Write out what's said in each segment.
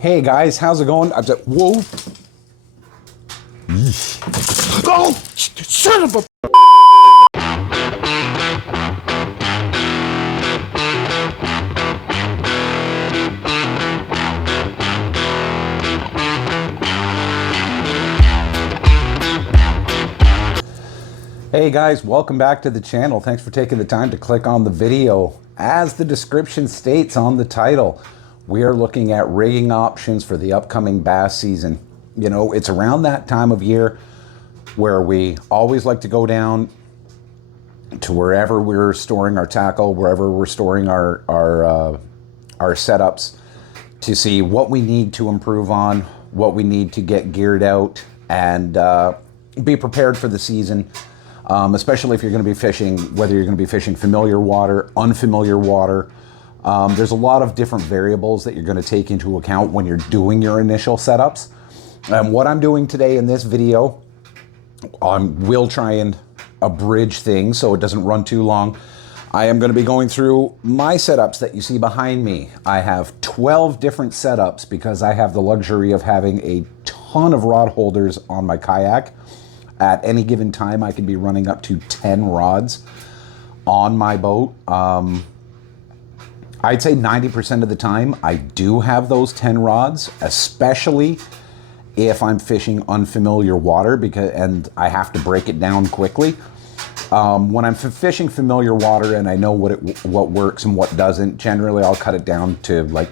Hey guys, how's it going? I'm just, whoa. Oh, son of a... Hey guys, welcome back to the channel. Thanks for taking the time to click on the video. As the description states on the title, we are looking at rigging options for the upcoming bass season. You know, it's around that time of year where we always like to go down to wherever we're storing our tackle, wherever we're storing our setups, to see what we need to improve on, what we need to get geared out, and be prepared for the season. Especially if you're going to be fishing, whether you're going to be fishing familiar water, unfamiliar water. There's a lot of different variables that you're going to take into account when you're doing your initial setups. And what I'm doing today in this video, I will try and abridge things so it doesn't run too long. I am going to be going through my setups that you see behind me. I have 12 different setups because I have the luxury of having a ton of rod holders on my kayak. At any given time, I can be running up to 10 rods on my boat. I'd say 90% of the time, I do have those 10 rods, especially if I'm fishing unfamiliar water and I have to break it down quickly. When I'm fishing familiar water and I know what works and what doesn't, generally I'll cut it down to like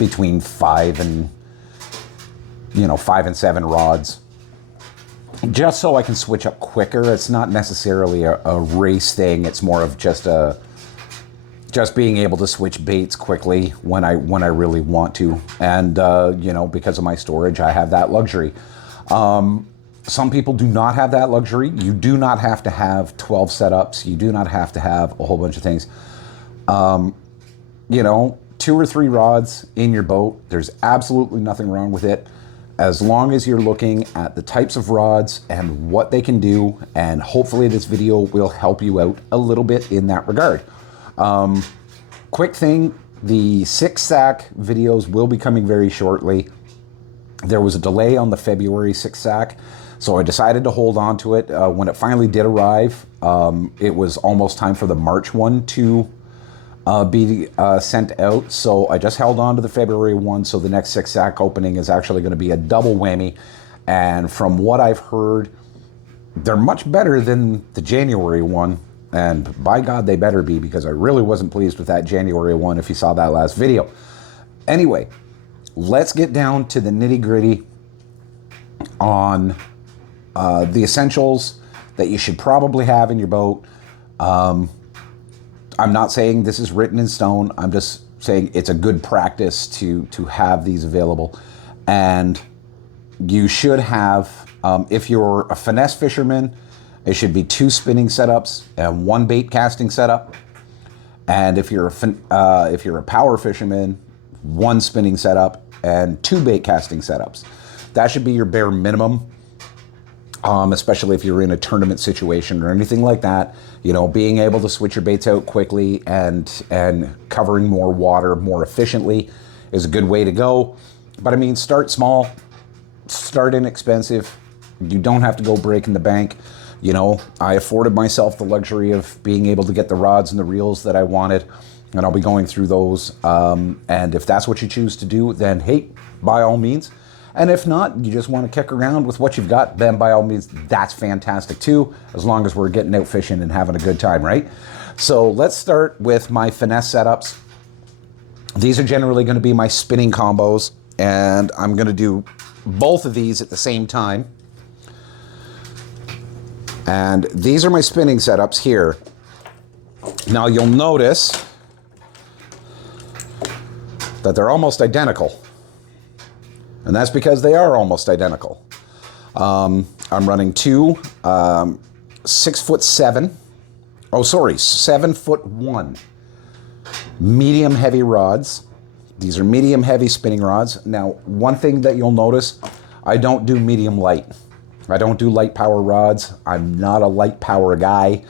between 5 and 7 rods. Just so I can switch up quicker. It's not necessarily a race thing. It's more of just being able to switch baits quickly when I really want to. And because of my storage, I have that luxury. Some people do not have that luxury. You do not have to have 12 setups. You do not have to have a whole bunch of things. 2 or 3 rods in your boat. There's absolutely nothing wrong with it, as long as you're looking at the types of rods and what they can do, and hopefully this video will help you out a little bit in that regard. Quick thing, the 6-sack videos will be coming very shortly. There was a delay on the February 6-sack, so I decided to hold on to it. When it finally did arrive, it was almost time for the March one to be sent out, so I just held on to the February one, so the next 6-sack opening is actually going to be a double whammy. And from what I've heard, they're much better than the January one, and by God they better be, because I really wasn't pleased with that January one if you saw that last video. Anyway, let's get down to the nitty-gritty on the essentials that you should probably have in your boat. I'm not saying this is written in stone. I'm just saying it's a good practice to have these available. And you should have, if you're a finesse fisherman, it should be 2 spinning setups and 1 bait casting setup. And if you're a power fisherman, 1 spinning setup and 2 bait casting setups. That should be your bare minimum. Especially if you're in a tournament situation or anything like that, being able to switch your baits out quickly and covering more water more efficiently is a good way to go. But I mean, start small, start inexpensive. You don't have to go breaking the bank. I afforded myself the luxury of being able to get the rods and the reels that I wanted, and I'll be going through those. And if that's what you choose to do, then hey, by all means. And if not, you just want to kick around with what you've got, then by all means, that's fantastic too, as long as we're getting out fishing and having a good time, right? So let's start with my finesse setups. These are generally going to be my spinning combos, and I'm going to do both of these at the same time. And these are my spinning setups here. Now you'll notice that they're almost identical. And that's because they are almost identical. I'm running 2 7'1" medium heavy rods. These are medium heavy spinning rods. Now, one thing that you'll notice, I don't do medium light. I don't do light power rods. I'm not a light power guy.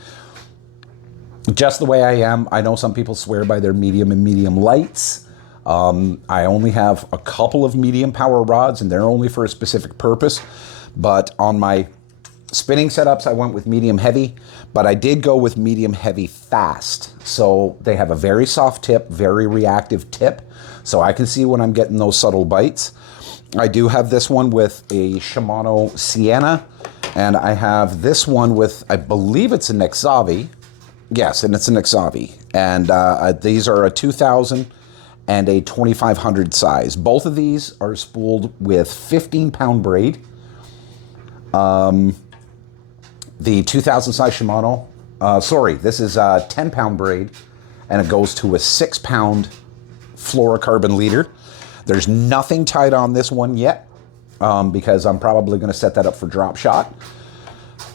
Just the way I am. I know some people swear by their medium and medium lights. I only have a couple of medium power rods, and they're only for a specific purpose. But on my spinning setups, I went with medium heavy, but I did go with medium heavy fast. So they have a very soft tip, very reactive tip, so I can see when I'm getting those subtle bites. I do have this one with a Shimano Sienna, and I have this one with, I believe it's a Nexavi. Yes, and it's a Nexavi. And these are a 2000 and a 2500 size. Both of these are spooled with 15-pound braid. The 2000 size Shimano, this is a 10-pound braid, and it goes to a 6-pound fluorocarbon leader. There's nothing tied on this one yet, because I'm probably going to set that up for drop shot.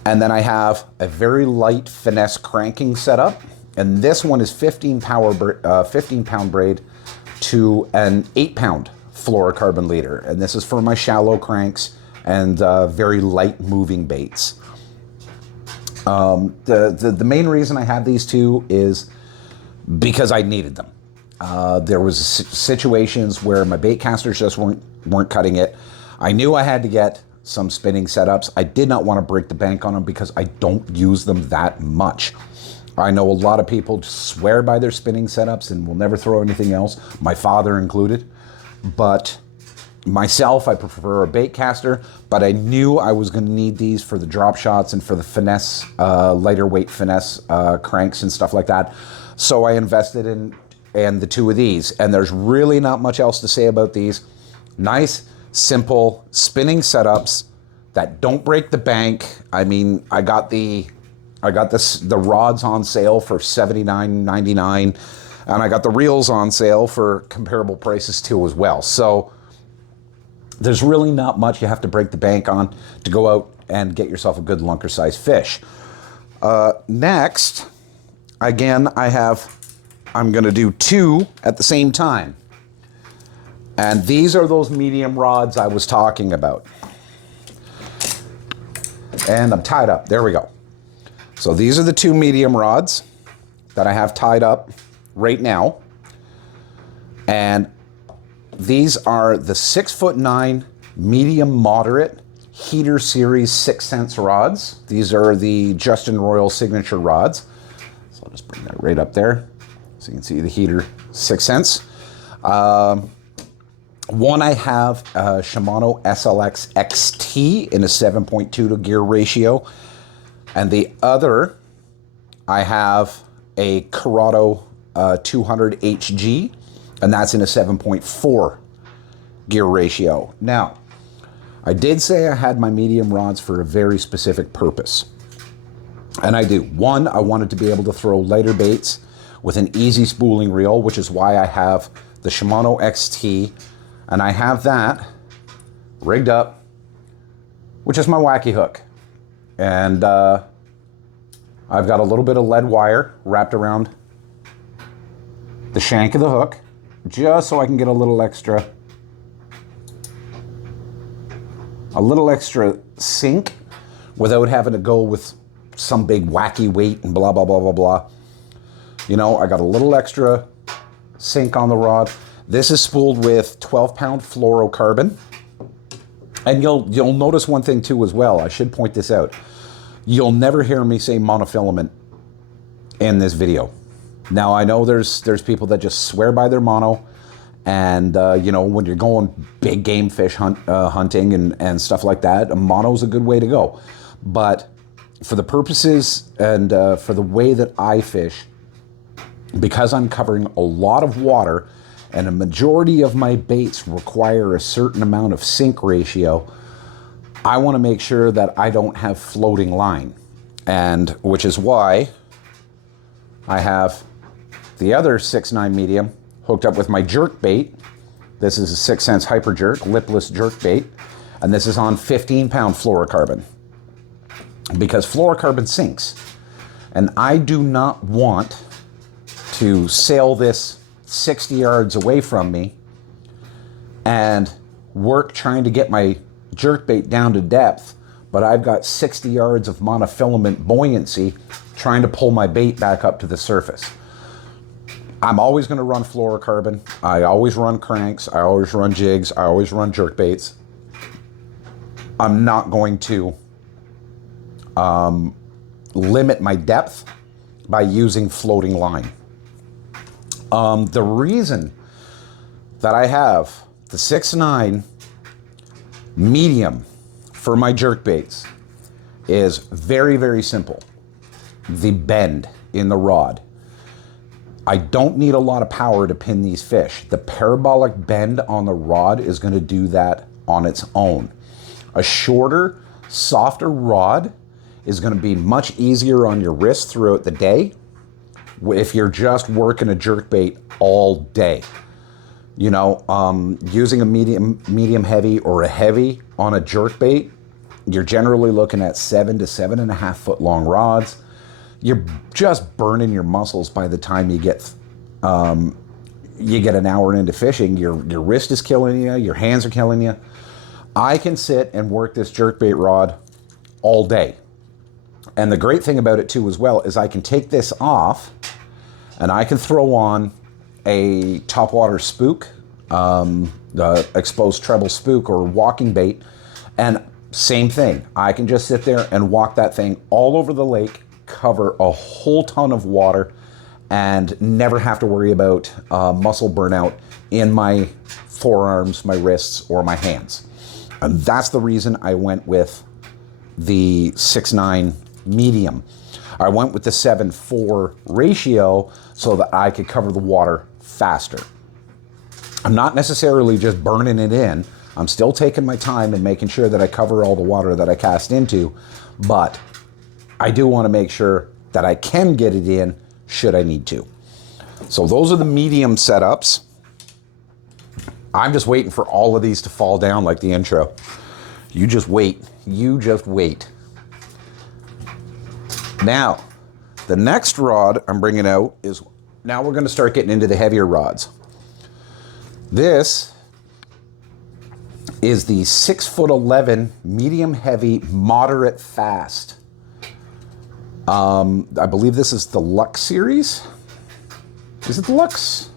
And then I have a very light finesse cranking setup, and this one is 15-pound braid to an 8-pound fluorocarbon leader, and this is for my shallow cranks and very light moving baits. The main reason I have these two is because I needed them. There was situations where my bait casters just weren't cutting it. I knew I had to get some spinning setups. I did not want to break the bank on them because I don't use them that much. I know a lot of people just swear by their spinning setups and will never throw anything else, my father included. But myself, I prefer a bait caster, but I knew I was going to need these for the drop shots and for the finesse, lighter weight finesse cranks and stuff like that. So I invested in the two of these, and there's really not much else to say about these. Nice, simple spinning setups that don't break the bank. I mean, I got the rods on sale for $79.99, and I got the reels on sale for comparable prices too as well. So there's really not much you have to break the bank on to go out and get yourself a good lunker size fish. Next, again, I'm going to do two at the same time. And these are those medium rods I was talking about. And I'm tied up. There we go. So these are the two medium rods that I have tied up right now. And these are the 6'9" medium moderate heater series 6 cents rods. These are the Justin Royal signature rods. So I'll just bring that right up there so you can see the heater 6 cents. One I have a Shimano SLX XT in a 7.2 to gear ratio. And the other, I have a Corrado 200 HG, and that's in a 7.4 gear ratio. Now, I did say I had my medium rods for a very specific purpose. And I do. One, I wanted to be able to throw lighter baits with an easy spooling reel, which is why I have the Shimano XT, and I have that rigged up, which is my wacky hook. And I've got a little bit of lead wire wrapped around the shank of the hook, just so I can get a little extra sink without having to go with some big wacky weight and blah, blah, blah, blah, blah. You know, I got a little extra sink on the rod. This is spooled with 12-pound fluorocarbon. And you'll notice one thing too as well. I should point this out. You'll never hear me say monofilament in this video. Now, I know there's people that just swear by their mono, and you know, when you're going big game fish hunting and stuff like that, a mono is a good way to go. But for the purposes and for the way that I fish, because I'm covering a lot of water and a majority of my baits require a certain amount of sink ratio, I want to make sure that I don't have floating line, and which is why I have the other 6'9" medium hooked up with my jerk bait. This is a 6 cents hyper jerk, lipless jerk bait, and this is on 15-pound fluorocarbon, because fluorocarbon sinks, and I do not want to sail this 60 yards away from me and work trying to get my jerkbait down to depth, but I've got 60 yards of monofilament buoyancy trying to pull my bait back up to the surface. I'm always going to run fluorocarbon. I always run cranks. I always run jigs. I always run jerk baits. I'm not going to limit my depth by using floating line. The reason that I have the 6.9 medium for my jerk baits is very, very simple. The bend in the rod. I don't need a lot of power to pin these fish. The parabolic bend on the rod is going to do that on its own. A shorter, softer rod is going to be much easier on your wrist throughout the day if you're just working a jerkbait all day. You know, using a medium heavy or a heavy on a jerkbait, you're generally looking at 7 to 7.5 foot long rods. You're just burning your muscles by the time you get an hour into fishing. Your wrist is killing you, your hands are killing you. I can sit and work this jerkbait rod all day. And the great thing about it too as well is I can take this off and I can throw on a topwater spook, the exposed treble spook or walking bait, and same thing. I can just sit there and walk that thing all over the lake, cover a whole ton of water, and never have to worry about muscle burnout in my forearms, my wrists, or my hands. And that's the reason I went with the 6.9 medium. I went with the 7:4 ratio so that I could cover the water faster. I'm not necessarily just burning it in. I'm still taking my time and making sure that I cover all the water that I cast into, but I do want to make sure that I can get it in should I need to. So those are the medium setups. I'm just waiting for all of these to fall down like the intro. You just wait. You just wait. Now, the next rod I'm bringing out is, now we're going to start getting into the heavier rods. This is the 6'11" medium heavy, moderate fast. I believe this is the Lux series. Is it the Lux?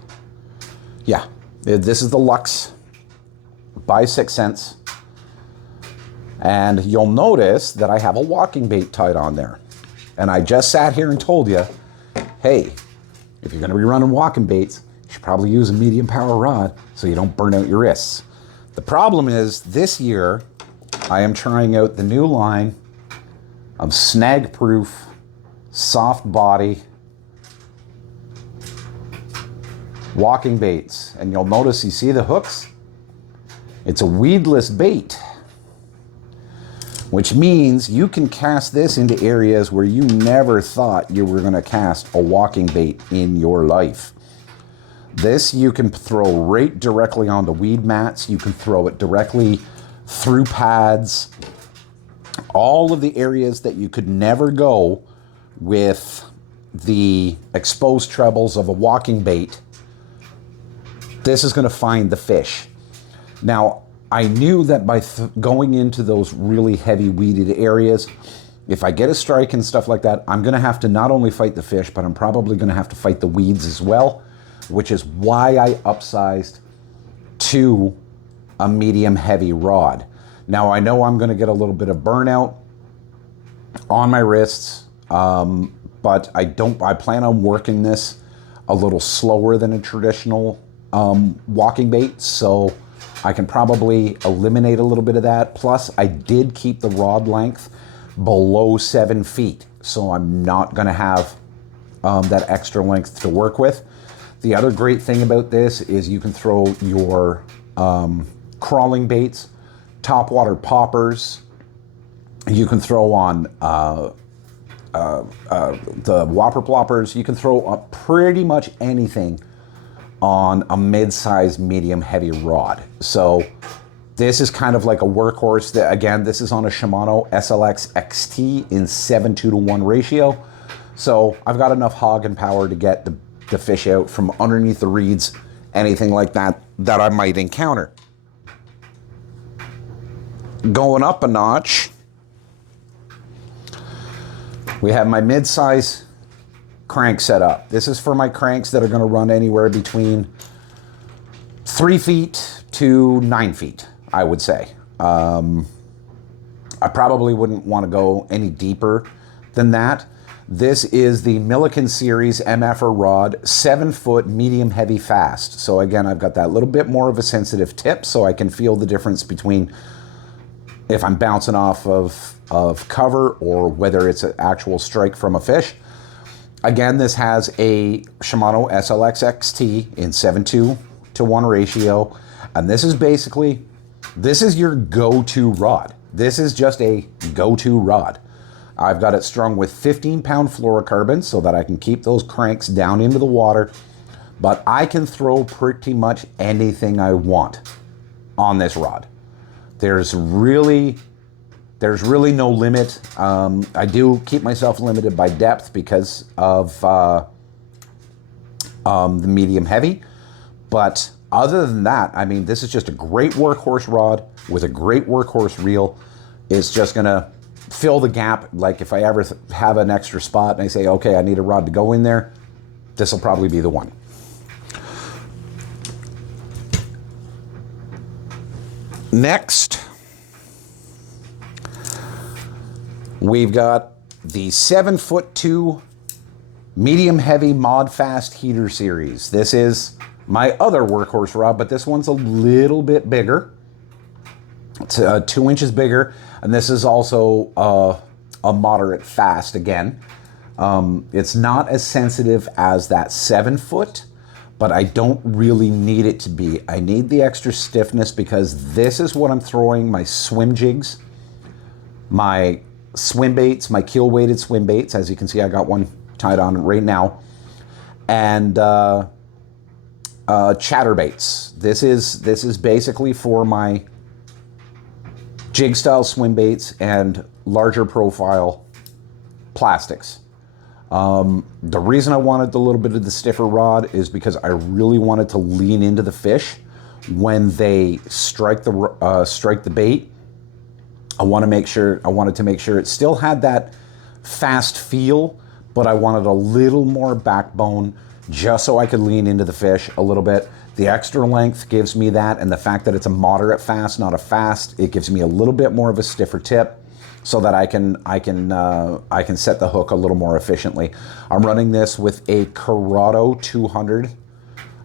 Yeah, this is the Lux by 6 cents. And you'll notice that I have a walking bait tied on there. And I just sat here and told you, hey, if you're going to be running walking baits, you should probably use a medium power rod so you don't burn out your wrists. The problem is this year I am trying out the new line of snag-proof, soft body walking baits. And you'll notice, you see the hooks? It's a weedless bait, which means you can cast this into areas where you never thought you were going to cast a walking bait in your life. This you can throw right directly onto weed mats. You can throw it directly through pads. All of the areas that you could never go with the exposed trebles of a walking bait, this is going to find the fish. Now, I knew that by going into those really heavy weeded areas, if I get a strike and stuff like that, I'm going to have to not only fight the fish, but I'm probably going to have to fight the weeds as well, which is why I upsized to a medium heavy rod. Now, I know I'm going to get a little bit of burnout on my wrists, but I plan on working this a little slower than a traditional walking bait, so I can probably eliminate a little bit of that. Plus, I did keep the rod length below 7 feet, so I'm not going to have that extra length to work with. The other great thing about this is you can throw your crawling baits, topwater poppers. You can throw on the whopper ploppers. You can throw up pretty much anything on a mid-sized, medium heavy rod. So this is kind of like a workhorse. That, again, this is on a Shimano SLX XT in 7:2-to-1 ratio. So I've got enough hog and power to get the fish out from underneath the reeds, anything like that that I might encounter. Going up a notch, we have my mid-size crank setup. This is for my cranks that are going to run anywhere between 3 feet to 9 feet, I would say. I probably wouldn't want to go any deeper than that. This is the Milliken Series MFR rod, 7-foot, medium heavy fast. So again, I've got that little bit more of a sensitive tip so I can feel the difference between if I'm bouncing off of cover or whether it's an actual strike from a fish. Again, this has a Shimano SLX XT in 7:2-to-1 ratio. And this is basically, this is your go-to rod. This is just a go-to rod. I've got it strung with 15-pound fluorocarbon so that I can keep those cranks down into the water, but I can throw pretty much anything I want on this rod. There's really no limit. I do keep myself limited by depth because of the medium heavy, but other than that, I mean, this is just a great workhorse rod with a great workhorse reel. It's just gonna fill the gap. Like if I ever have an extra spot and I say, okay, I need a rod to go in there, this will probably be the one. Next, we've got the 7'2" medium heavy Mod Fast Heater Series. This is my other workhorse rod, but this one's a little bit bigger. It's 2 inches bigger, and this is also a moderate fast again. It's not as sensitive as that 7-foot, but I don't really need it to be. I need the extra stiffness because this is what I'm throwing my swim jigs, my swim baits, my keel weighted swim baits. As you can see, I got one tied on right now, and chatterbaits. This is basically for my jig style swim baits and larger profile plastics. The reason I wanted a little bit of the stiffer rod is because I really wanted to lean into the fish when they strike the bait. I wanted to make sure it still had that fast feel, but I wanted a little more backbone just so I could lean into the fish a little bit. The extra length gives me that, and the fact that it's a moderate fast, not a fast, it gives me a little bit more of a stiffer tip so that I can set the hook a little more efficiently. I'm running this with a Curado 200.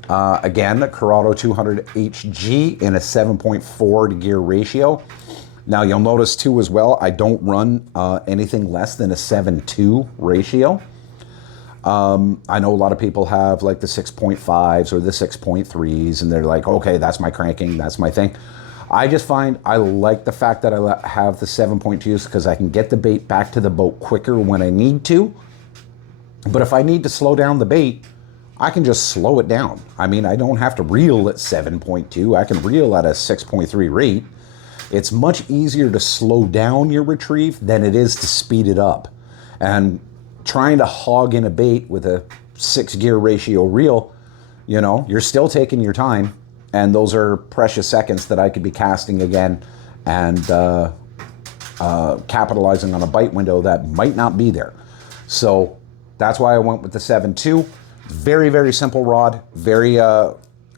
Again, a Curado 200 HG in a 7.4 to gear ratio. Now you'll notice too as well, I don't run anything less than a 7:2 ratio. I know a lot of people have like the 6.5s or the 6.3s, and they're like, okay, that's my cranking, that's my thing. I just find I like the fact that I have the 7.2s because I can get the bait back to the boat quicker when I need to. But if I need to slow down the bait, I can just slow it down. I mean, I don't have to reel at 7.2. I can reel at a 6.3 rate. It's much easier to slow down your retrieve than it is to speed it up. And trying to hog in a bait with a 6-gear ratio reel, you know, you're still taking your time, and those are precious seconds that I could be casting again and capitalizing on a bite window that might not be there. So that's why I went with the 7.2. Very, very simple rod, very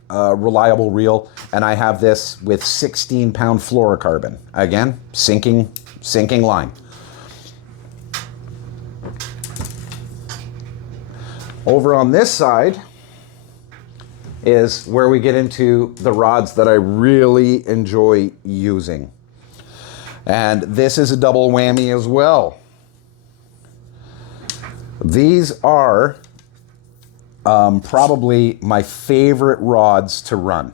reliable reel, and I have this with 16-pound fluorocarbon. Again, sinking line. Over on this side is where we get into the rods that I really enjoy using. And this is a double whammy as well. These are probably my favorite rods to run.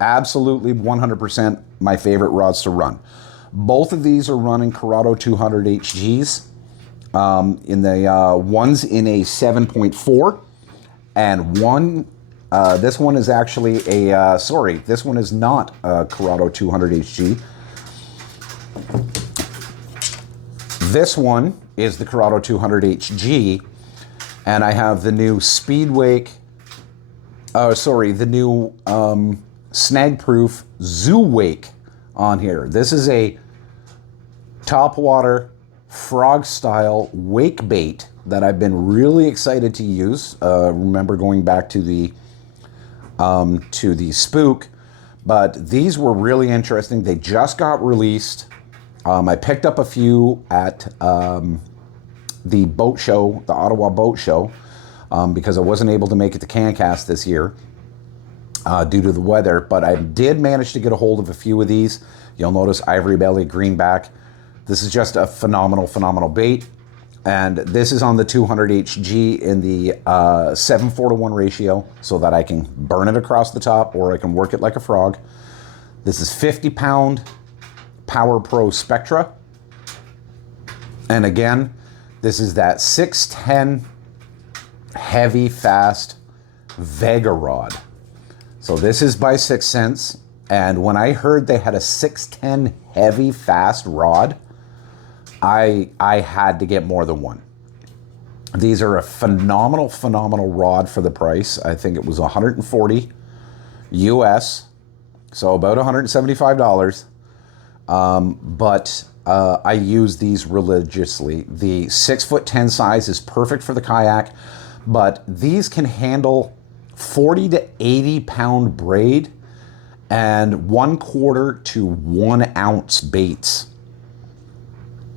Absolutely 100% my favorite rods to run. Both of these are running Curado 200 HGs. In the one's in a 7.4, and this one is actually this one is not a Curado 200 HG. This one is the Curado 200 HG, and I have the new Speedwake, the new Snag-Proof Zoo Wake on here. This is a topwater frog style wake bait that I've been really excited to use. Remember going back to the Spook, but these were really interesting. They just got released. I picked up a few at the boat show, the Ottawa Boat Show, because I wasn't able to make it to CanCast this year due to the weather, but I did manage to get a hold of a few of these. You'll notice ivory belly, greenback. This is just a phenomenal, phenomenal bait. And this is on the 200 HG in the 7:4 to 1 ratio so that I can burn it across the top or I can work it like a frog. This is 50-pound Power Pro Spectra. And again, this is that 610 heavy, fast Vega rod. So this is by 6 Sense. And when I heard they had a 610 heavy, fast rod, I had to get more than one. These are a phenomenal, phenomenal rod for the price. I think it was $140 US, so about $175. But I use these religiously. The 6'10" size is perfect for the kayak, but these can handle 40 to 80 pound braid and 1/4 to 1 ounce baits.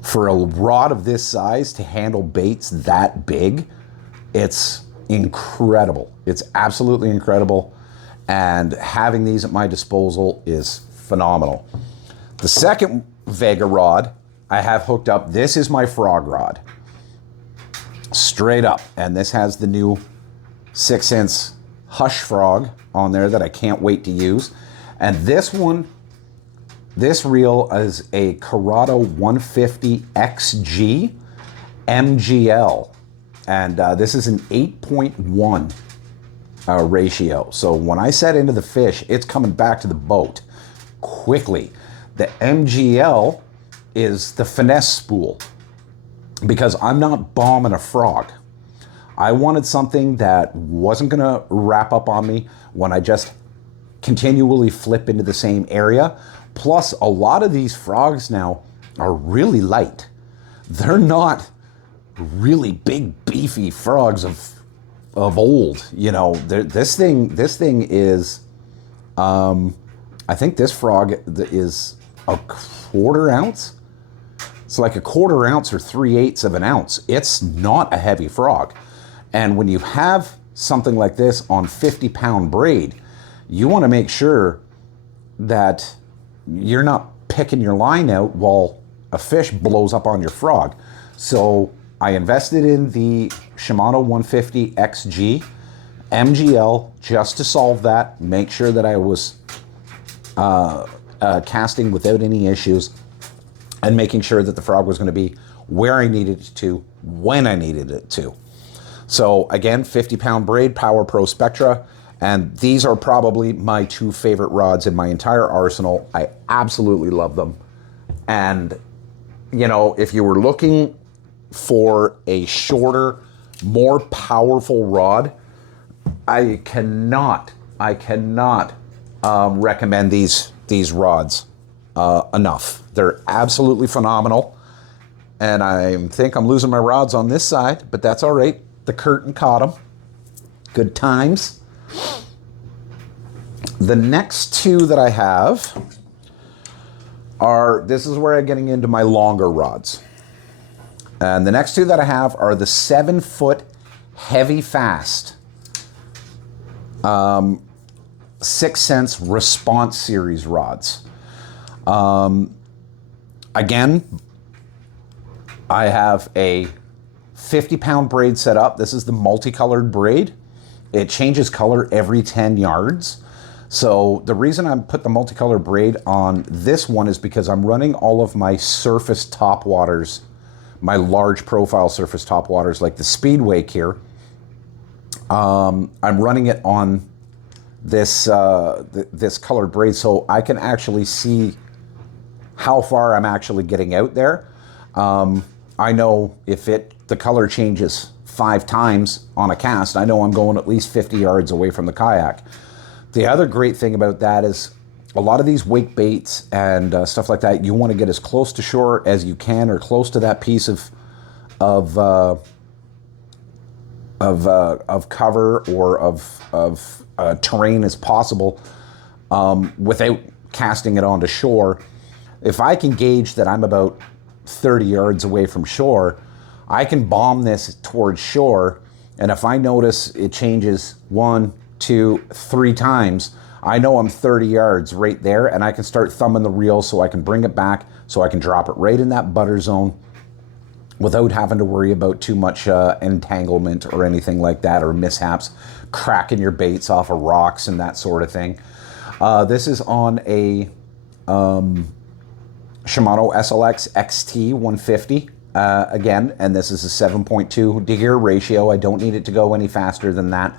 For a rod of this size to handle baits that big, it's incredible. It's absolutely incredible. And having these at my disposal is phenomenal. The second Vega rod I have hooked up, this is my frog rod. Straight up. And this has the new 6 Sense Hush Frog on there that I can't wait to use. And this one, this reel is a Curado 150 XG MGL. And this is an 8.1 ratio. So when I set into the fish, it's coming back to the boat quickly. The MGL is the finesse spool because I'm not bombing a frog. I wanted something that wasn't gonna wrap up on me when I just continually flip into the same area. Plus, a lot of these frogs now are really light. They're not really big, beefy frogs of old. You know, this thing is, I think this frog is a 1/4 ounce. It's like a 1/4 ounce or 3/8 of an ounce. It's not a heavy frog. And when you have something like this on 50-pound braid, you want to make sure that you're not picking your line out while a fish blows up on your frog. So I invested in the Shimano 150 XG MGL just to solve that, make sure that I was casting without any issues and making sure that the frog was going to be where I needed it to, when I needed it to. So again, 50-pound braid, Power Pro Spectra, and these are probably my 2 favorite rods in my entire arsenal. I absolutely love them. And, you know, if you were looking for a shorter, more powerful rod, I cannot recommend these rods enough. They're absolutely phenomenal. And I think I'm losing my rods on this side, but that's all right. The curtain caught them. Good times. The next 2 that I have are, this is where I'm getting into my longer rods. And the next 2 that I have are the 7-foot heavy fast 6 Sense Response Series rods. Again, I have a 50-pound braid set up. This is the multicolored braid. It changes color every 10 yards. So the reason I put the multicolored braid on this one is because I'm running all of my surface top waters, my large profile surface top waters like the Speedway here. I'm running it on this this colored braid so I can actually see how far I'm actually getting out there. I know if the color changes 5 times on a cast, I know I'm going at least 50 yards away from the kayak. The other great thing about that is a lot of these wake baits and stuff like that, you want to get as close to shore as you can or close to that piece of of cover or of terrain as possible without casting it onto shore. If I can gauge that I'm about 30 yards away from shore, I can bomb this towards shore, and if I notice it changes 1, 2, 3 times, I know I'm 30 yards right there, and I can start thumbing the reel so I can bring it back, so I can drop it right in that butter zone without having to worry about too much entanglement or anything like that, or mishaps, cracking your baits off of rocks and that sort of thing. This is on a Shimano SLX XT 150 again, and this is a 7.2 to gear ratio. I don't need it to go any faster than that,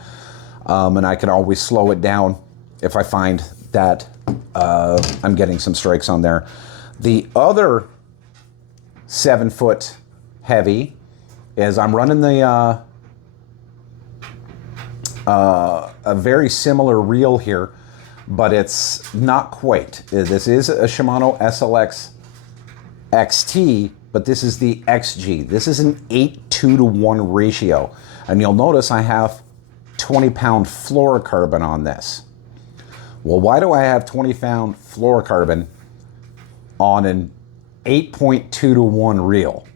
and I can always slow it down if I find that I'm getting some strikes on there. The other 7-foot heavy is I'm running the a very similar reel here, but it's not quite. This is a Shimano SLX XT, but this is the XG. This is an 8:2-to-1 ratio, and you'll notice I have 20-pound fluorocarbon on this. Well, why do I have 20-pound fluorocarbon on an 8.2-to-1 reel?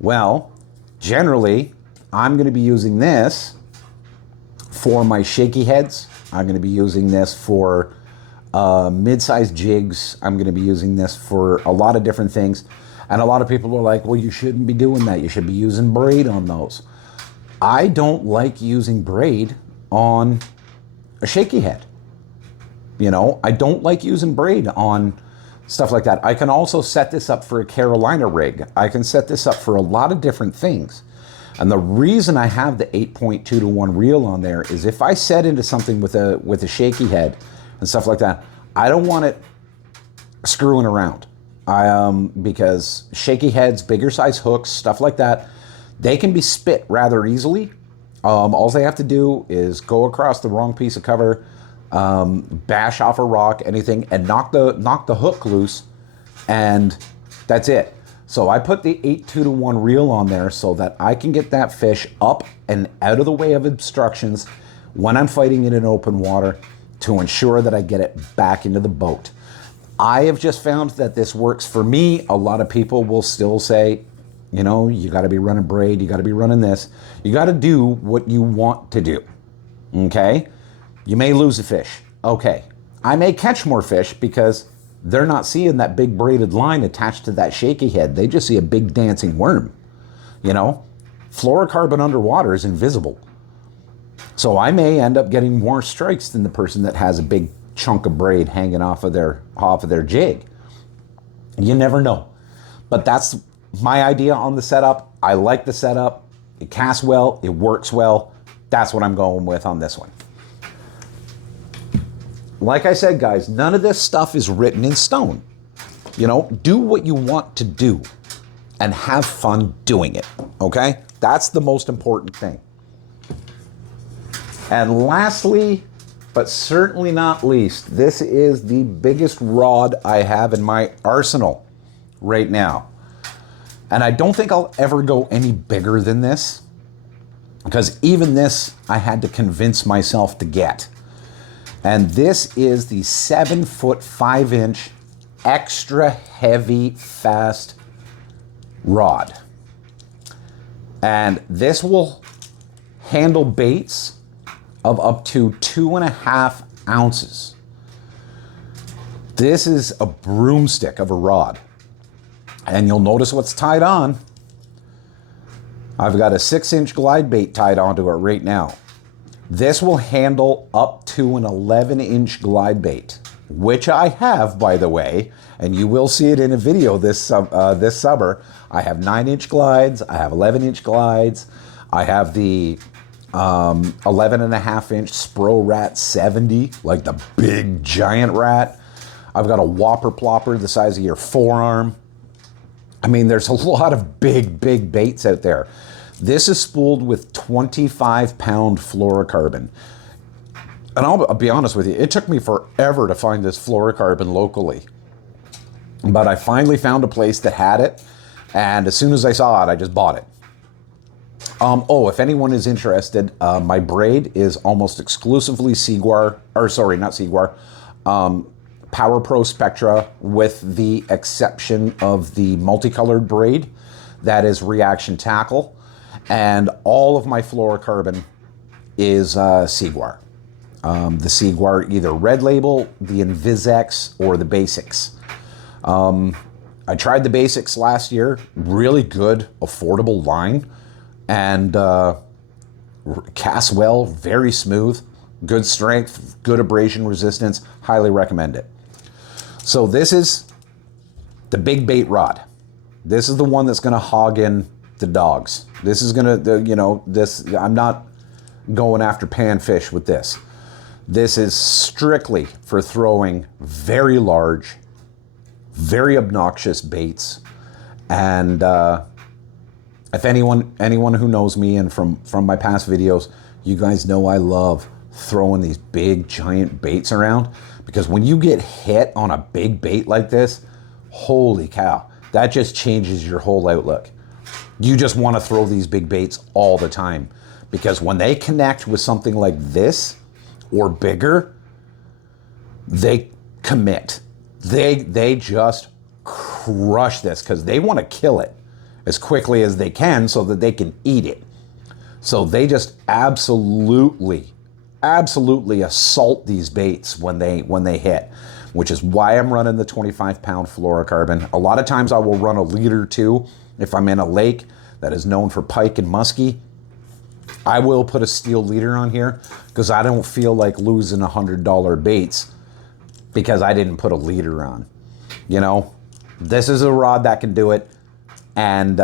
Well, generally, I'm going to be using this for my shaky heads. I'm going to be using this for mid-sized jigs. I'm going to be using this for a lot of different things. And a lot of people are like, well, you shouldn't be doing that. You should be using braid on those. I don't like using braid on a shaky head. You know, I don't like using braid on stuff like that. I can also set this up for a Carolina rig. I can set this up for a lot of different things. And the reason I have the 8.2-to-1 reel on there is if I set into something with a shaky head and stuff like that, I don't want it screwing around. Because shaky heads, bigger size hooks, stuff like that, they can be spit rather easily. All they have to do is go across the wrong piece of cover, bash off a rock, anything, and knock the hook loose, and that's it. So I put the 8.2-to-1 reel on there so that I can get that fish up and out of the way of obstructions when I'm fighting it in open water to ensure that I get it back into the boat. I have just found that this works for me. A lot of people will still say, you know, you got to be running braid, you got to be running this. You got to do what you want to do, okay? You may lose a fish. Okay, I may catch more fish because they're not seeing that big braided line attached to that shaky head. They just see a big dancing worm. You know, fluorocarbon underwater is invisible. So I may end up getting more strikes than the person that has a big chunk of braid hanging off of their jig. You never know. But that's my idea on the setup. I like the setup. It casts well. It works well. That's what I'm going with on this one. Like I said, guys, none of this stuff is written in stone. You know, do what you want to do and have fun doing it, okay? That's the most important thing. And lastly, but certainly not least, this is the biggest rod I have in my arsenal right now. And I don't think I'll ever go any bigger than this, because even this I had to convince myself to get. And this is the 7-foot 5-inch extra heavy fast rod. And this will handle baits of up to 2.5 ounces. This is a broomstick of a rod. And you'll notice what's tied on. I've got a 6-inch glide bait tied onto it right now. This will handle up to an 11-inch glide bait, which I have, by the way, and you will see it in a video this summer. I have 9-inch glides, I have 11-inch glides, I have the 11.5-inch Spro Rat 70, like the big giant rat. I've got a Whopper Plopper the size of your forearm. I mean, there's a lot of big baits out there. This is spooled with 25-pound fluorocarbon. And I'll be honest with you, it took me forever to find this fluorocarbon locally. But I finally found a place that had it, and as soon as I saw it, I just bought it. Oh, if anyone is interested, my braid is almost exclusively Seaguar, or sorry, not Seaguar, Power Pro Spectra, with the exception of the multicolored braid that is Reaction Tackle, and all of my fluorocarbon is Seaguar. The Seaguar, either Red Label, the Invisex, or the Basics. I tried the Basics last year, really good, affordable line, and casts well, very smooth, good strength, good abrasion resistance, highly recommend it. So this is the big bait rod. This is the one that's gonna hog in the dogs. This is gonna, I'm not going after panfish with this. This is strictly for throwing very large, very obnoxious baits. And if anyone who knows me and from my past videos, you guys know I love throwing these big giant baits around, because when you get hit on a big bait like this, holy cow, that just changes your whole outlook. You just want to throw these big baits all the time, because when they connect with something like this or bigger, they commit. They just crush this, because they want to kill it as quickly as they can so that they can eat it. So they just absolutely assault these baits when they hit, which is why I'm running the 25-pound fluorocarbon. A lot of times I will run a leader too. If I'm in a lake that is known for pike and muskie, I will put a steel leader on here, because I don't feel like losing $100 baits because I didn't put a leader on. You know, this is a rod that can do it. And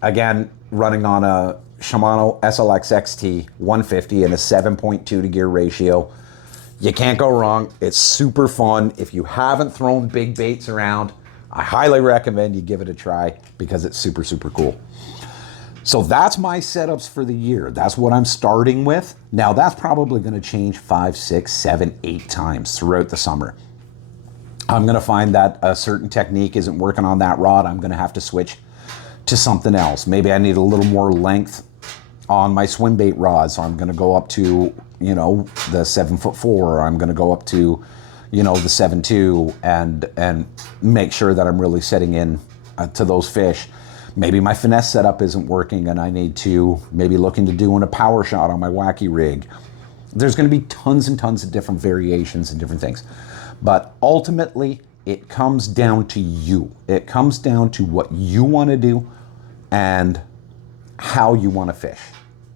again, running on a Shimano SLX XT 150 and a 7.2 to gear ratio. You can't go wrong. It's super fun. If you haven't thrown big baits around, I highly recommend you give it a try, because it's super cool. So that's my setups for the year. That's what I'm starting with. Now that's probably going to change 5, 6, 7, 8 times throughout the summer. I'm going to find that a certain technique isn't working on that rod. I'm going to have to switch to something else. Maybe I need a little more length on my swim bait rod, so I'm going to go up to, the 7'4", or I'm going to go up to, the 7'2", and make sure that I'm really setting in to those fish. Maybe my finesse setup isn't working, and I need to maybe look into doing a power shot on my wacky rig. There's going to be tons and tons of different variations and different things. But ultimately, it comes down to you. It comes down to what you want to do and how you want to fish.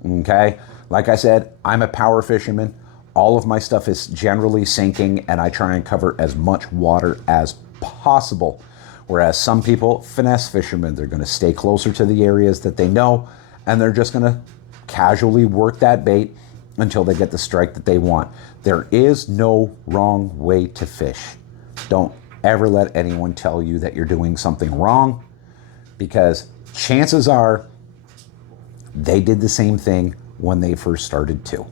Okay? Like I said, I'm a power fisherman. All of my stuff is generally sinking, and I try and cover as much water as possible. Whereas some people, finesse fishermen, they're going to stay closer to the areas that they know, and they're just going to casually work that bait until they get the strike that they want. There is no wrong way to fish. Don't ever let anyone tell you that you're doing something wrong, because chances are they did the same thing when they first started too.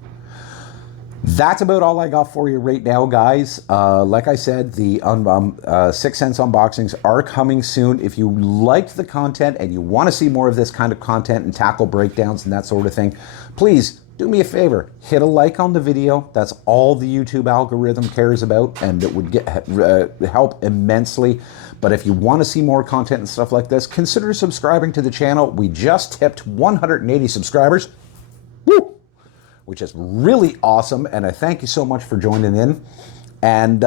That's about all I got for you right now, guys. Like I said, the 6 Sense unboxings are coming soon. If you liked the content and you want to see more of this kind of content and tackle breakdowns and that sort of thing, please do me a favor. Hit a like on the video. That's all the YouTube algorithm cares about, and it would help immensely. But if you want to see more content and stuff like this, consider subscribing to the channel. We just tipped 180 subscribers. Woo! Which is really awesome, and I thank you so much for joining in. And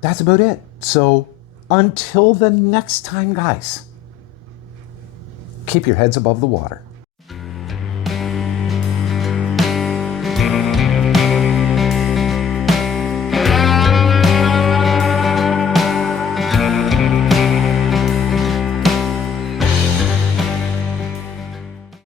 that's about it. So until the next time, guys, keep your heads above the water.